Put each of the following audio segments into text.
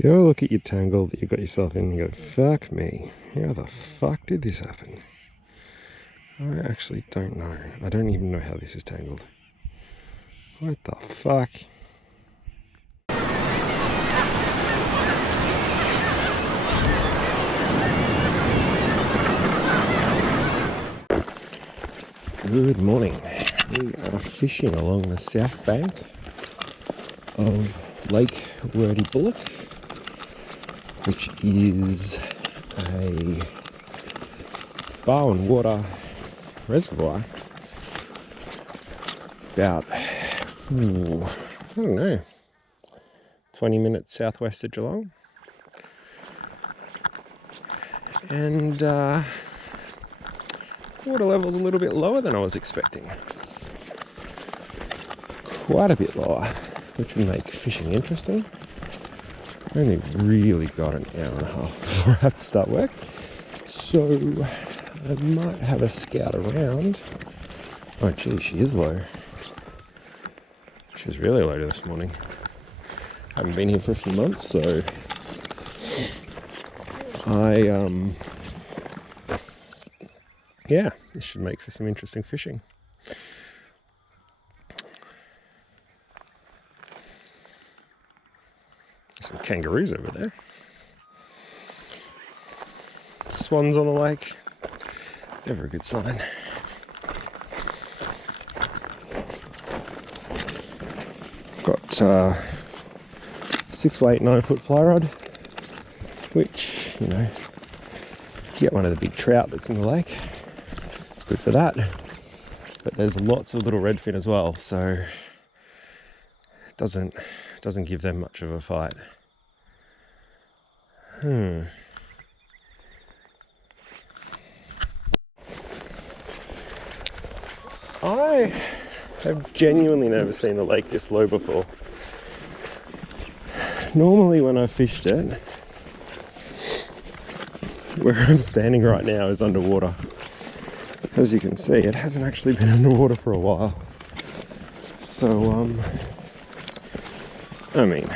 Do you ever look at your tangle that you got yourself in and go, fuck me, how the fuck did this happen? I actually don't know. I don't even know how this is tangled. What the fuck? Good morning. We are fishing along the south bank of Lake Wurdiboluc, which is a bar and water reservoir about, I don't know, 20 minutes southwest of Geelong. And water level's a little bit lower than I was expecting. Quite a bit lower, which would make fishing interesting. I only really got an hour and a half before I have to start work, so I might have a scout around. Oh gee, she is low. She's really low this morning. Haven't been here for a few months, so yeah, this should make for some interesting fishing. Some kangaroos over there. Swans on the lake. Never a good sign. Got 6 to 8, 9 foot fly rod, which, you know, you get one of the big trout that's in the lake. It's good for that. But there's lots of little redfin as well, so it doesn't give them much of a fight. I have genuinely never seen the lake this low before. Normally when I fished it, where I'm standing right now is underwater. As you can see, it hasn't actually been underwater for a while. So, I mean,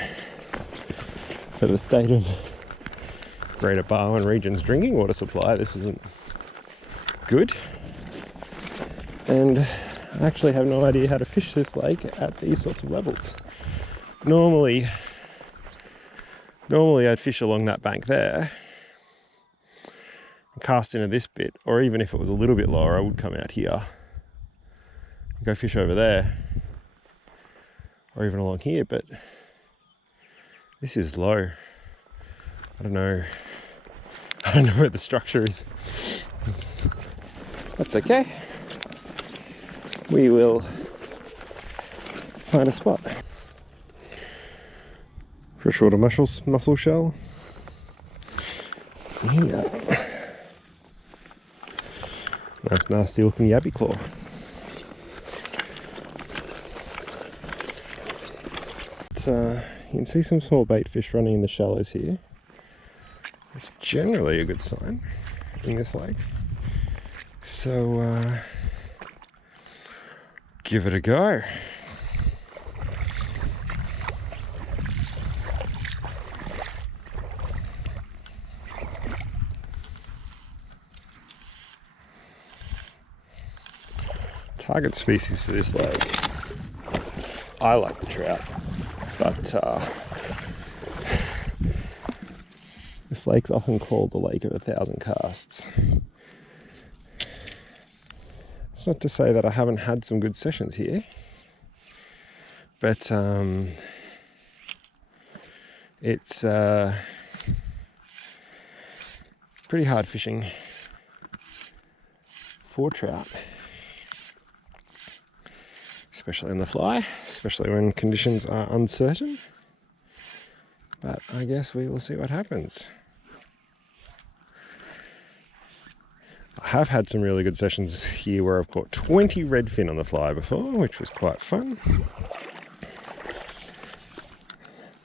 for the state of Greater Barwon region's drinking water supply, this isn't good. And I actually have no idea how to fish this lake at these sorts of levels. Normally I'd fish along that bank there and cast into this bit, or even if it was a little bit lower, I would come out here and go fish over there, or even along here, but this is low. I don't know where the structure is. That's okay. We will find a spot. Freshwater mussel shell. Yeah. Nice nasty looking yabby claw. You can see some small bait fish running in the shallows here. It's generally a good sign in this lake. So give it a go. Target species for this lake, I like the trout, but this lake's often called the Lake of 1,000 casts. It's not to say that I haven't had some good sessions here, but it's pretty hard fishing for trout, especially on the fly, especially when conditions are uncertain. But I guess we will see what happens. I have had some really good sessions here where I've caught 20 redfin on the fly before, which was quite fun.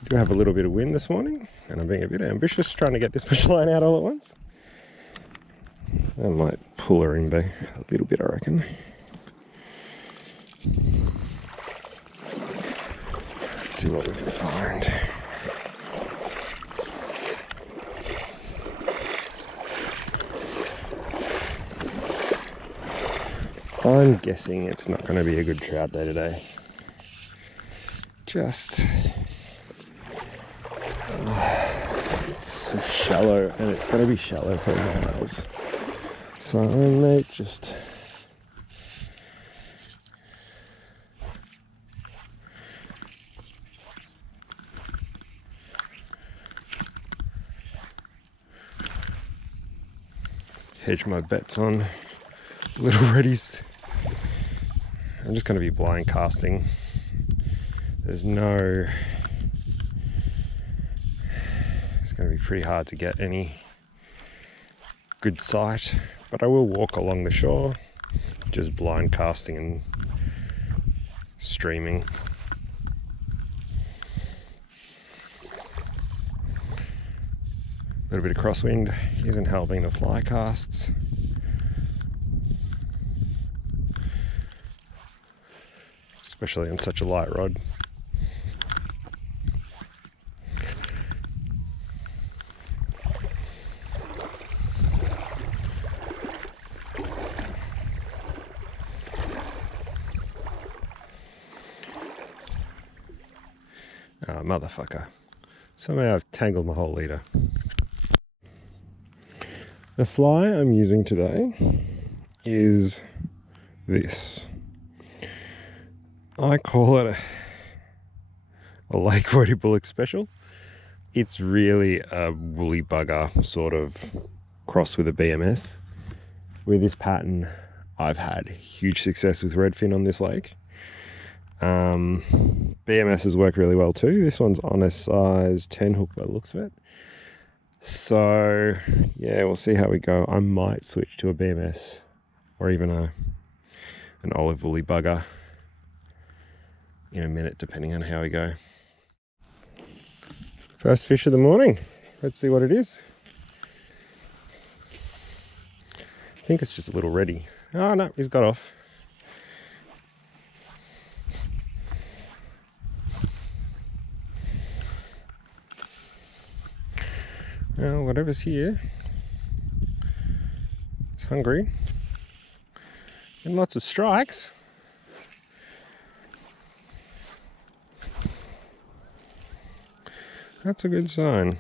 I do have a little bit of wind this morning, and I'm being a bit ambitious trying to get this much line out all at once. I might pull her in a little bit, I reckon. Let's see what we can find. I'm guessing it's not going to be a good trout day today. Just it's so shallow, and it's going to be shallow for miles. So I may just hedge my bets on little reddies. I'm just going to be blind casting. It's going to be pretty hard to get any good sight, but I will walk along the shore, just blind casting and streaming. A little bit of crosswind isn't helping the fly casts. Especially on such a light rod. Oh, motherfucker. Somehow I've tangled my whole leader. The fly I'm using today is this. I call it a Lake Wurdiboluc special. It's really a woolly bugger sort of cross with a BMS. With this pattern, I've had huge success with redfin on this lake. BMSs work really well too. This one's on a size 10 hook by the looks of it. So yeah, we'll see how we go. I might switch to a BMS or even an olive woolly bugger in a minute, depending on how we go. First fish of the morning. Let's see what it is. I think it's just a little reddy. Oh no, he's got off. Well, whatever's here, it's hungry. And lots of strikes. That's a good sign.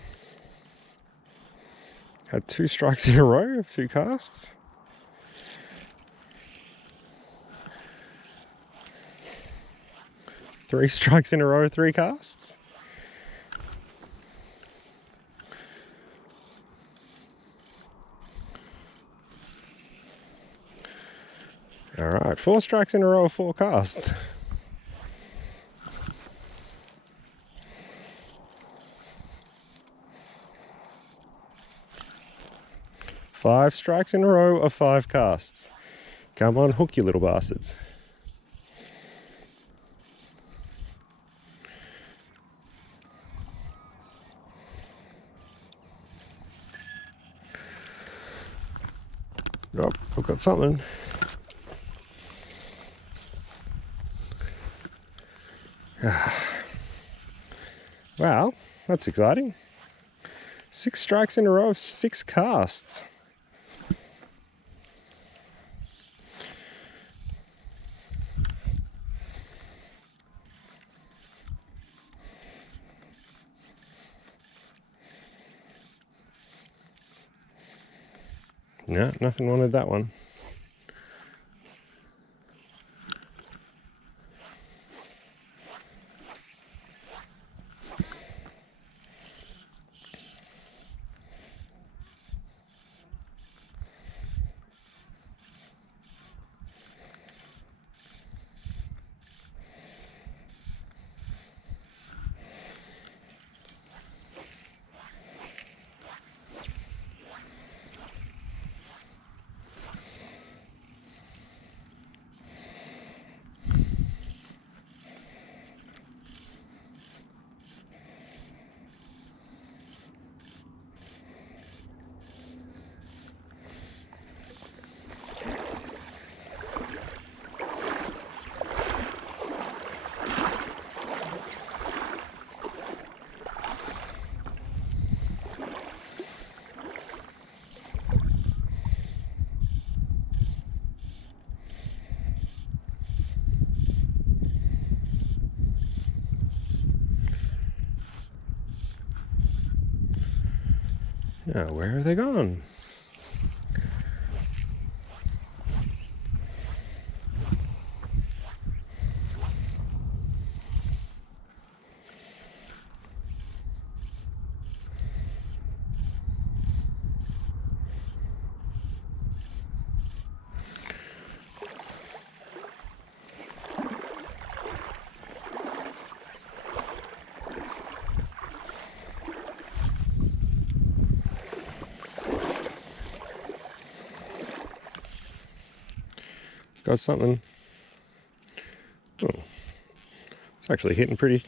Had 2 strikes in a row of 2 casts. Three strikes in a row of 3 casts. All right, 4 strikes in a row of 4 casts. Five strikes in a row of 5 casts. Come on, hook, you little bastards. Oh, I've got something. Wow, that's exciting. 6 strikes in a row of 6 casts. No, nothing wanted that one. Oh, where have they gone? Got something. Oh, it's actually hitting pretty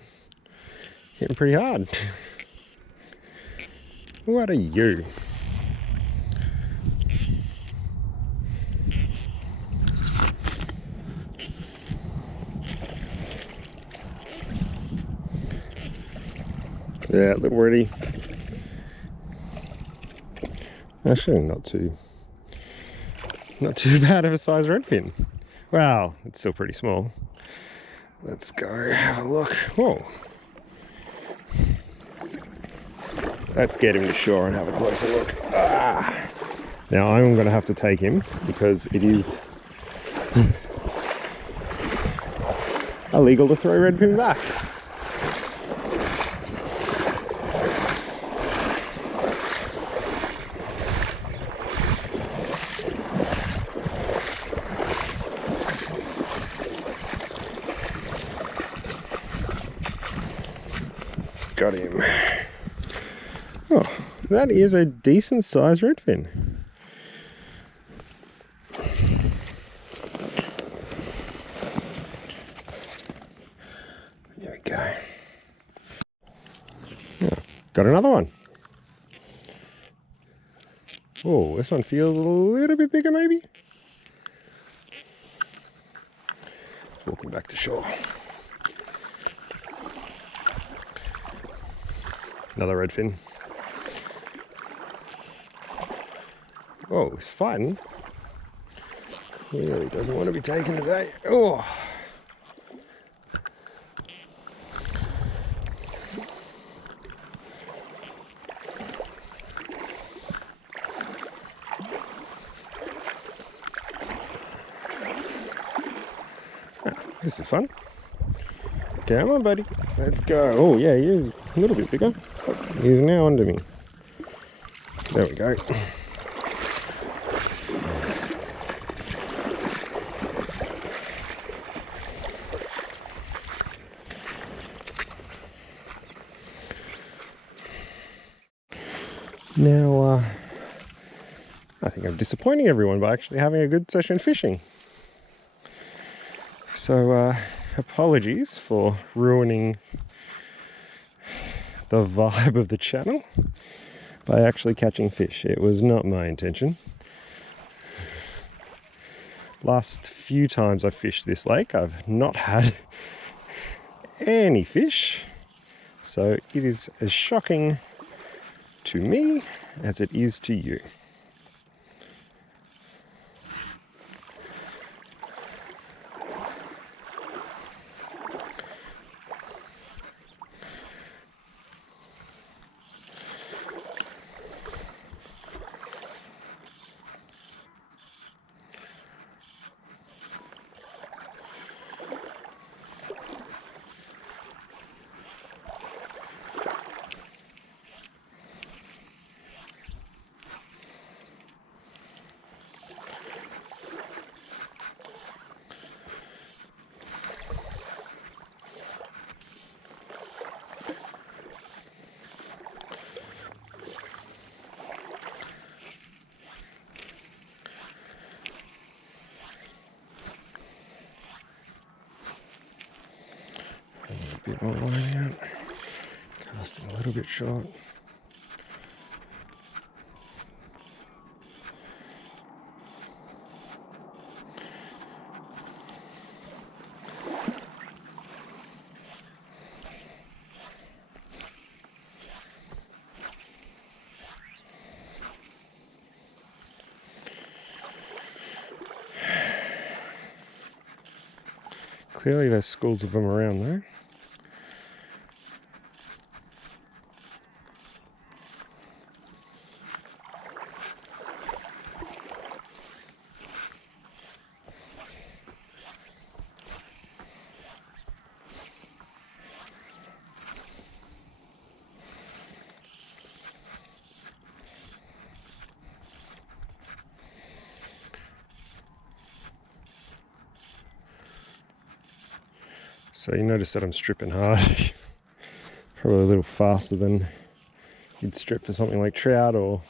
hard. What are you? Yeah, Lake Wurdie. Actually, not too bad of a size redfin. Wow, it's still pretty small. Let's go have a look. Whoa. Let's get him to shore and have a closer look. Ah. Now I'm going to have to take him because it is illegal to throw redfin back. Got him. Oh, that is a decent sized redfin. There we go. Oh, got another one. Oh, this one feels a little bit bigger maybe. Walking back to shore. Another redfin. Oh, he's fighting. Clearly doesn't want to be taken today. Oh. This is fun. Come on, buddy. Let's go. Oh, yeah, he is a little bit bigger. He's now under me. There we go. Now, I think I'm disappointing everyone by actually having a good session fishing. So, apologies for ruining the vibe of the channel by actually catching fish. It was not my intention. Last few times I've fished this lake, I've not had any fish. So it is as shocking to me as it is to you. A bit more line out, casting a little bit short. Clearly there's schools of them around there. So you notice that I'm stripping hard. Probably a little faster than you'd strip for something like trout or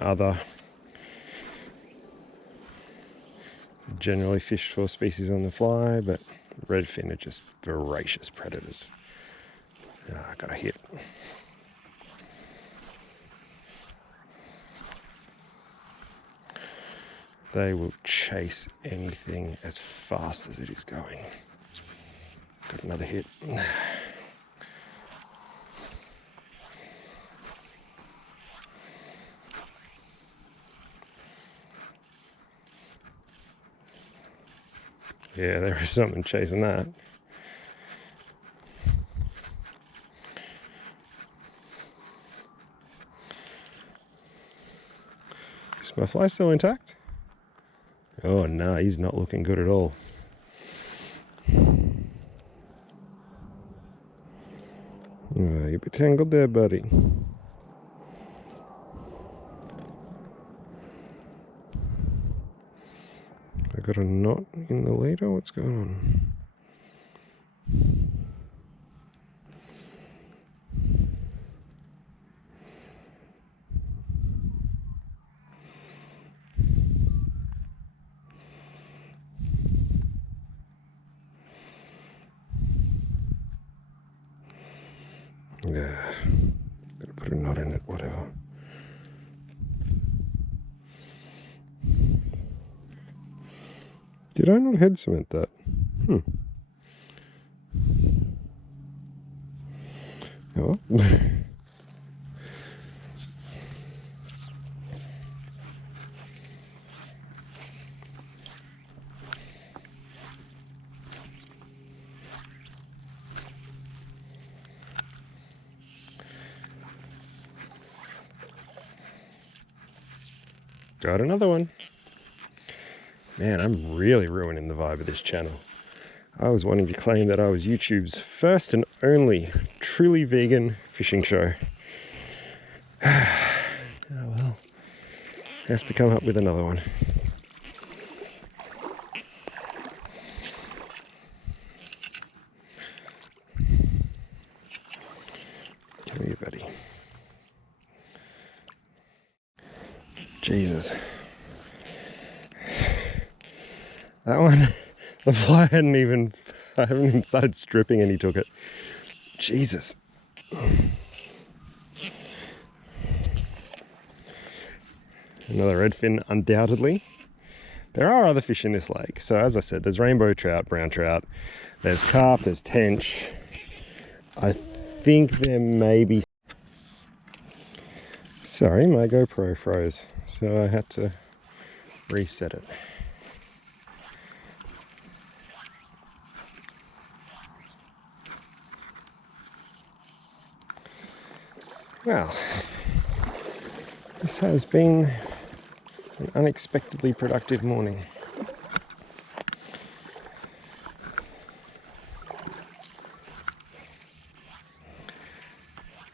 other generally fished for species on the fly, but redfin are just voracious predators. I got a hit. They will chase anything as fast as it is going. Got another hit. Yeah, there is something chasing that. Is my fly still intact? Oh no, he's not looking good at all. Oh, you're a bit tangled there, buddy. I got a knot in the leader. What's going on? Yeah, gotta put a knot in it, whatever. Did I not head cement that? Oh. Got another one. Man, I'm really ruining the vibe of this channel. I was wanting to claim that I was YouTube's first and only truly vegan fishing show. Oh well, have to come up with another one. Come here, buddy. Jesus. That one, the fly I haven't even started stripping and he took it. Jesus. Another redfin, undoubtedly. There are other fish in this lake. So as I said, there's rainbow trout, brown trout, there's carp, there's tench. I think there may be... Sorry, my GoPro froze, so I had to reset it. Well, this has been an unexpectedly productive morning.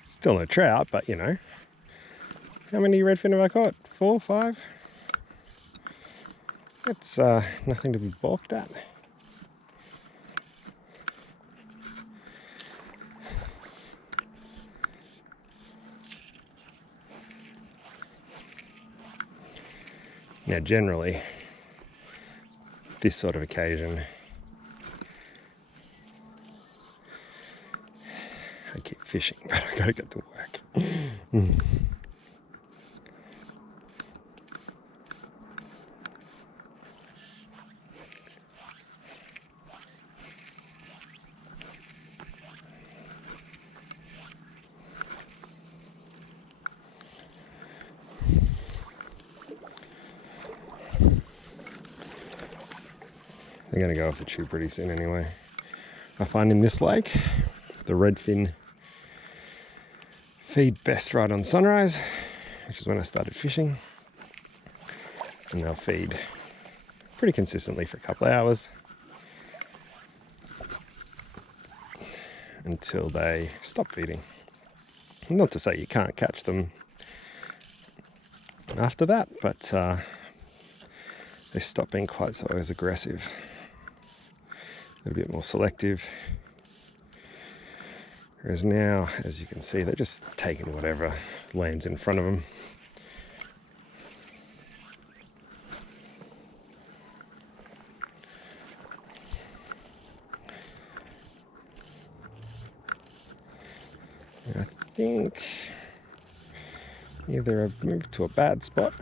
Still no trout, but you know. How many redfin have I caught? 4, 5? That's nothing to be balked at. Now generally, this sort of occasion, I keep fishing, but I gotta get to work. They're going to go off the tube pretty soon anyway. I find in this lake, the redfin feed best right on sunrise, which is when I started fishing. And they'll feed pretty consistently for a couple of hours until they stop feeding. Not to say you can't catch them after that, but they stop being quite so as aggressive. A little bit more selective. Whereas now, as you can see, they're just taking whatever lands in front of them. I think either I've moved to a bad spot,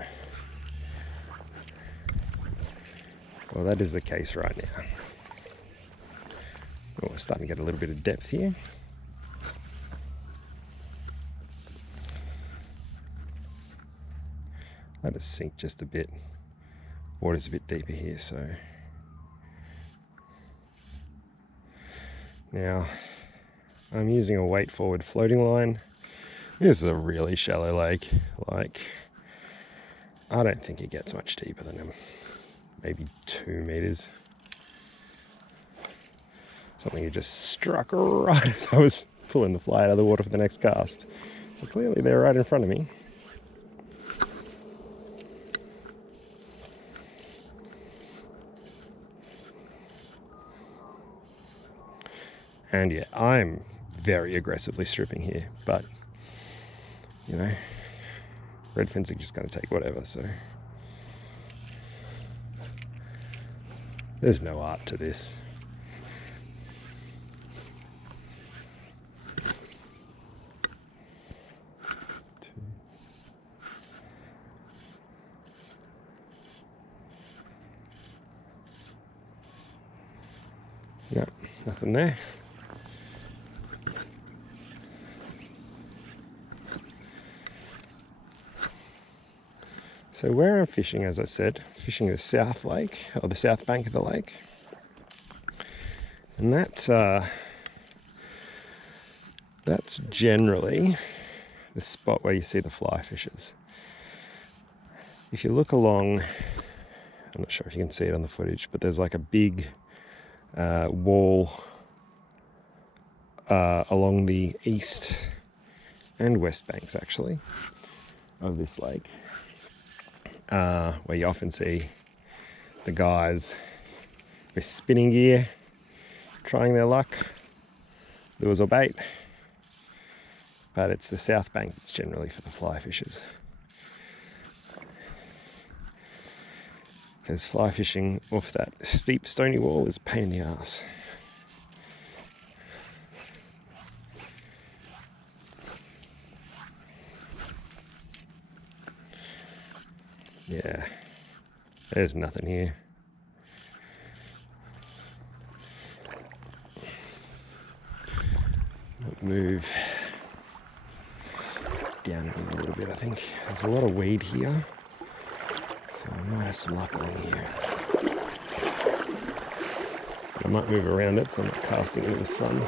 well, that is the case right now. Oh, we're starting to get a little bit of depth here. Let it sink just a bit. Water's a bit deeper here, so now I'm using a weight forward floating line. This is a really shallow lake. Like, I don't think it gets much deeper than maybe 2 meters. Something just struck right as I was pulling the fly out of the water for the next cast. So clearly they're right in front of me. And yeah, I'm very aggressively stripping here, but you know, redfins are just going to take whatever, so there's no art to this. Yep, nothing there. So where I'm fishing, as I said, fishing the south lake, or the south bank of the lake. And that's generally the spot where you see the fly fishes. If you look along, I'm not sure if you can see it on the footage, but there's like a big wall along the east and west banks, actually, of this lake. Where you often see the guys with spinning gear trying their luck, lures or bait, but it's the south bank that's generally for the fly fishers. Because fly fishing off that steep stony wall is a pain in the ass. Yeah, there's nothing here. Move down a little bit, I think. There's a lot of weed here, so I might have some luck along here. I might move around it so I'm not casting into the sun.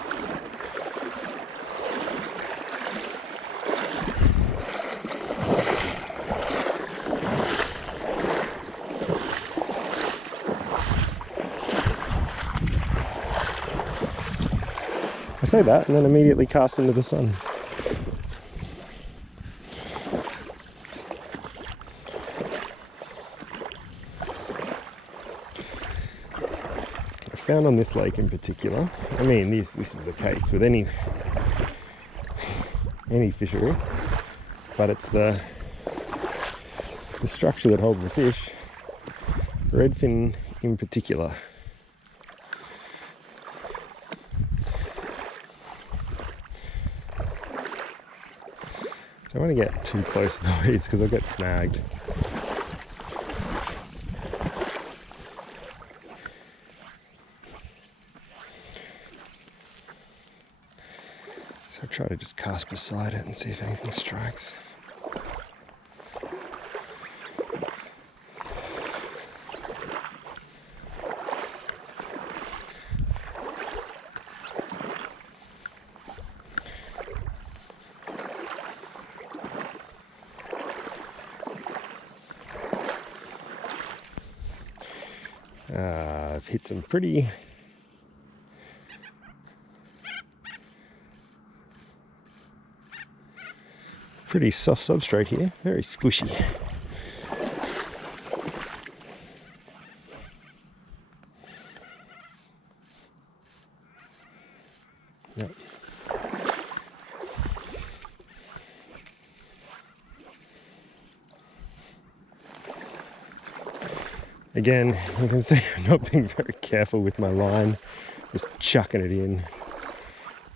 I say that and then immediately cast into the sun. I found on this lake in particular, I mean this is the case with any fishery, but it's the structure that holds the fish, redfin in particular. I don't want to get too close to the weeds because I'll get snagged. So I'll try to just cast beside it and see if anything strikes. I've hit some pretty soft substrate here, very squishy. Yep. Again, you can see I'm not being very careful with my line, just chucking it in.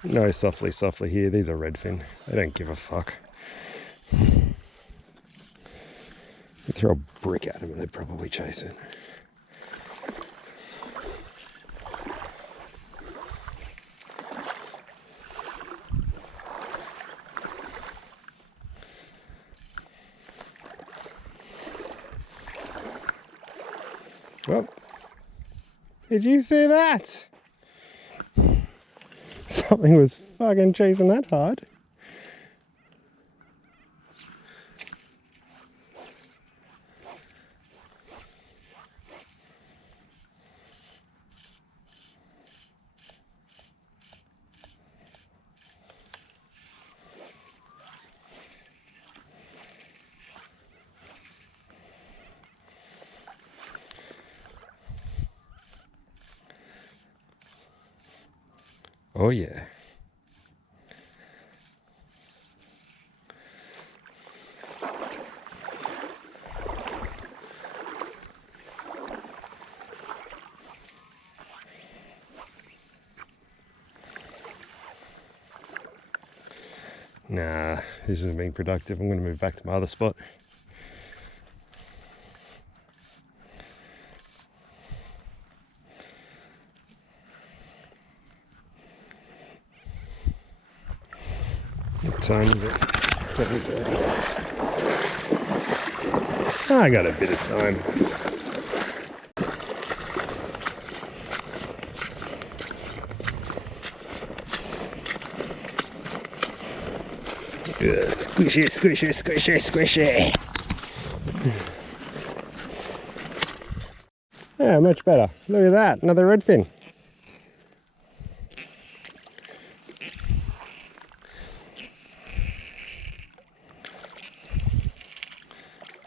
No softly, softly here. These are redfin. They don't give a fuck. You throw a brick at them and they'd probably chase it. Well, did you see that? Something was fucking chasing that hard. Oh yeah. Nah, this isn't being productive. I'm going to move back to my other spot. What time is it? 7:30. I got a bit of time. Yeah, squishy, squishy, squishy, squishy. Yeah, much better. Look at that, another redfin.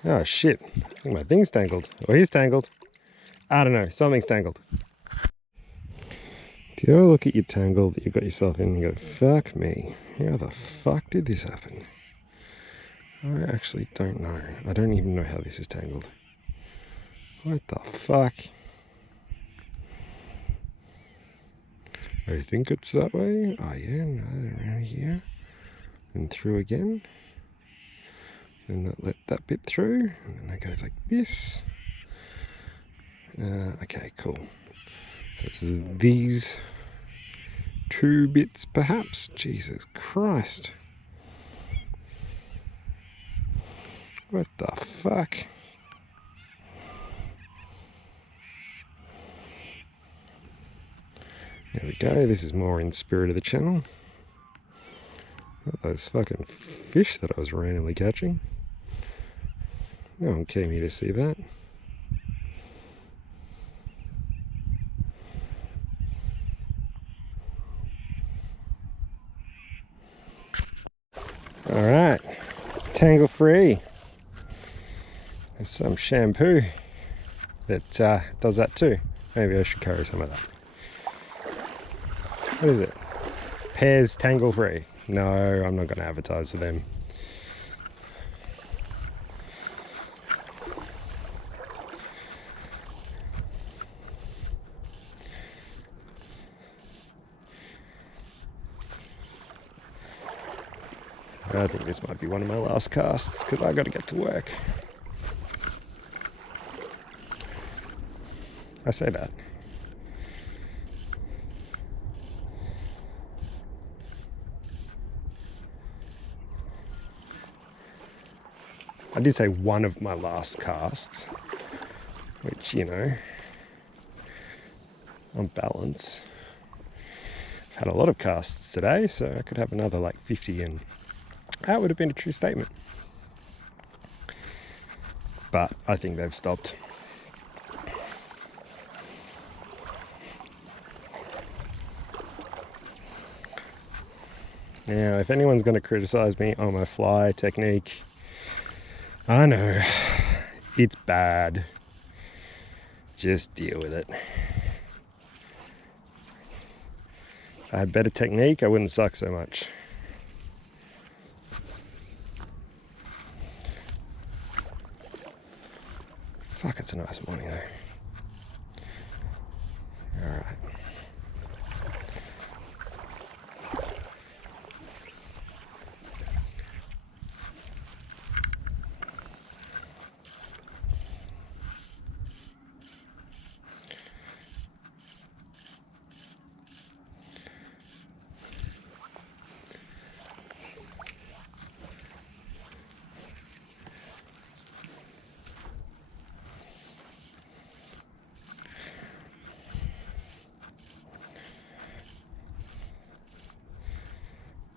Oh shit, I think my thing's tangled. Or he's tangled. I don't know, something's tangled. Do you ever look at your tangle that you got yourself in and go, fuck me, how the fuck did this happen? I actually don't know. I don't even know how this is tangled. What the fuck? I think it's that way. Oh yeah, no, around here. And through again. And let that bit through. And then I go like this. Okay, cool. So it's these two bits perhaps. Jesus Christ. What the fuck? There we go, this is more in spirit of the channel. Not those fucking fish that I was randomly catching. No one came here to see that. Alright, tangle free. There's some shampoo that does that too. Maybe I should carry some of that. What is it? Pears tangle free. No, I'm not going to advertise to them. I think this might be one of my last casts because I got to get to work. I say that. I did say one of my last casts, which, you know, on balance, I've had a lot of casts today, so I could have another like 50 and that would have been a true statement. But I think they've stopped. Now, if anyone's going to criticize me on my fly technique, I know it's bad. Just deal with it. I had better technique, I wouldn't suck so much. Fuck, it's a nice morning though. Alright.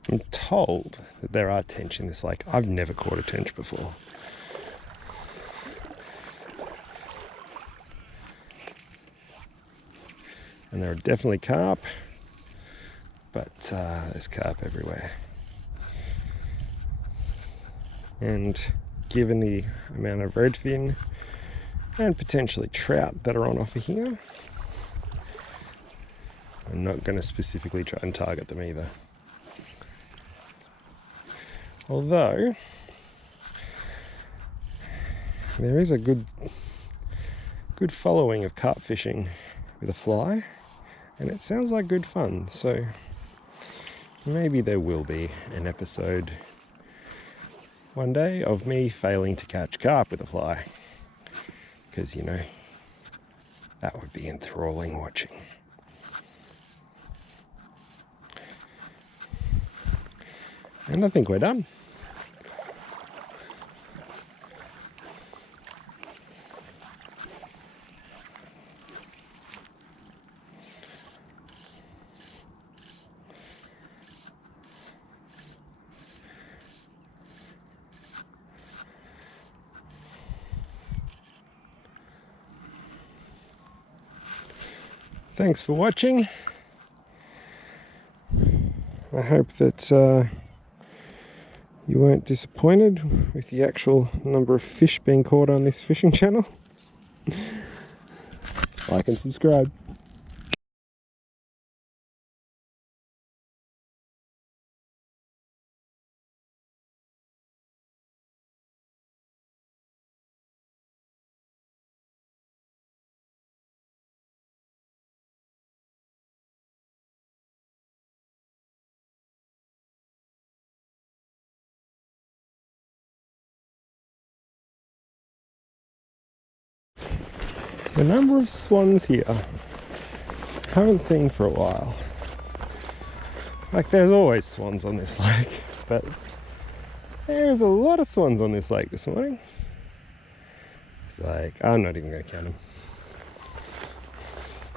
I'm told that there are tench in this lake. I've never caught a tench before. And there are definitely carp, but there's carp everywhere. And given the amount of redfin and potentially trout that are on offer here, I'm not going to specifically try and target them either. Although there is a good following of carp fishing with a fly, and it sounds like good fun, so maybe there will be an episode one day of me failing to catch carp with a fly, because, you know, that would be enthralling watching. And I think we're done. Thanks for watching. I hope that you weren't disappointed with the actual number of fish being caught on this fishing channel. Like and subscribe. The number of swans here, I haven't seen for a while. Like, there's always swans on this lake, but there's a lot of swans on this lake this morning. It's like, I'm not even going to count them.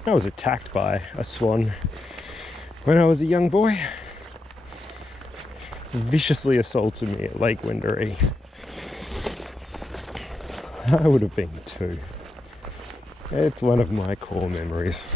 I was attacked by a swan when I was a young boy. Viciously assaulted me at Lake Wurdiboluc. I would have been 2. It's one of my core memories.